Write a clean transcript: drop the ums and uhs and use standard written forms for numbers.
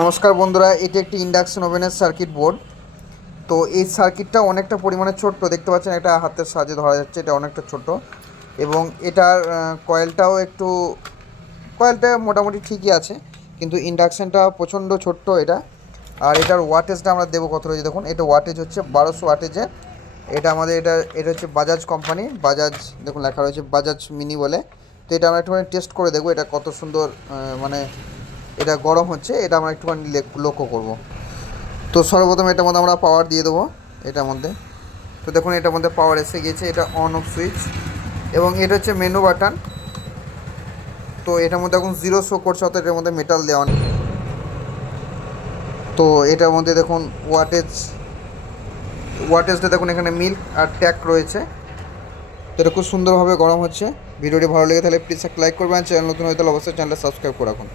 নমস্কার বন্ধুরা, এটি একটি ইন্ডাকশন ওভেনের সার্কিট বোর্ড। তো এই সার্কিটটা অনেকটা পরিমাণে ছোট্ট, দেখতে পাচ্ছেন এটা হাতের সাহায্যে ধরা যাচ্ছে, এটা অনেকটা ছোট এবং এটার কয়েলটাও একটু, কয়েলটা মোটামুটি ঠিকই আছে, কিন্তু ইন্ডাকশানটা প্রচণ্ড ছোট্ট এটা। আর এটার ওয়াটেজটা আমরা দেবো কত রয়েছে দেখুন, এটা ওয়াটেজ হচ্ছে 1200 ওয়াটেজের। এটা আমাদের এটা হচ্ছে বাজাজ কোম্পানি, বাজাজ দেখুন লেখা রয়েছে বাজাজ মিনি বলে। তো এটা আমরা একটুখানি টেস্ট করে দেখবো এটা কত সুন্দর মানে এটা গরম হচ্ছে, এটা আমরা একটুখানি লক্ষ্য করব। তো সর্বপ্রথম এটার মধ্যে আমরা পাওয়ার দিয়ে দেবো এটার মধ্যে। তো দেখুন এটার মধ্যে পাওয়ার এসে গিয়েছে, এটা অন অফ সুইচ এবং এটা হচ্ছে মেনু বাটন। তো এটার মধ্যে এখন জিরো শো করছে, অর্থাৎ এটার মধ্যে মেটাল দেওয়া নেই। তো এটার মধ্যে দেখুন ওয়াটেজটা দেখুন, এখানে মিল্ক আর ট্যাগ রয়েছে। তো এটা খুব সুন্দরভাবে গরম হচ্ছে। ভিডিওটি ভালো লেগে তাহলে প্লিজ একটা লাইক করবেন, চ্যানেল নতুন হয়ে তাহলে অবশ্যই চ্যানেলটা সাবস্ক্রাইব করে রাখুন।